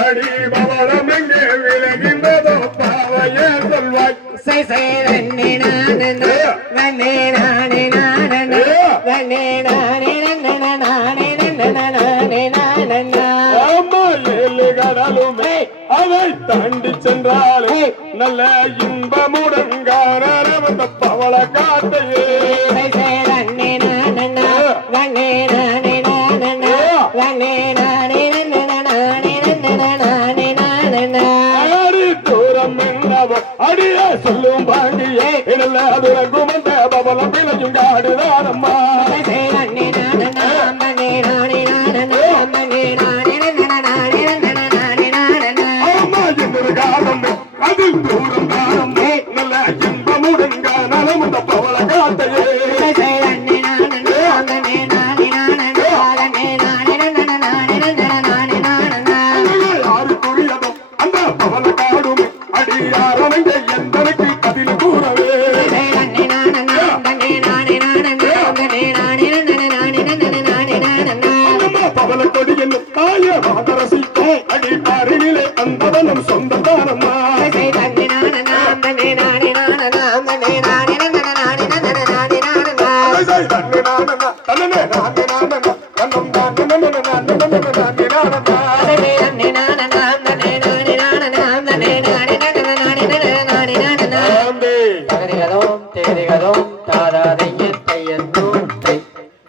அடி பவளம் எங்கே விலகின்றதோ பாவையே சொல்வாய் கடலுமே அதை தாண்டி சென்றாலே நல்ல இன்பமுடன் காண பவள காட்டையே தூரம் என்னவோ அடியே சொல்லும் பாண்டியே இடலாதுரங்கும் அந்த பவளம் விளையும் காடுதானம்மா அதில் தூரம் தானம் நல்ல இன்பமுடன் காணலும் அந்த பவள காட்டையே யாருக்குரியதும் அந்த பவள காடும் அடியாரங்க எந்தனுக்கு அதில் கூறவே பவள கொடி என்னும் தாய மாதரசி அடி பாரிலே அந்தவனும் சொந்த தானம்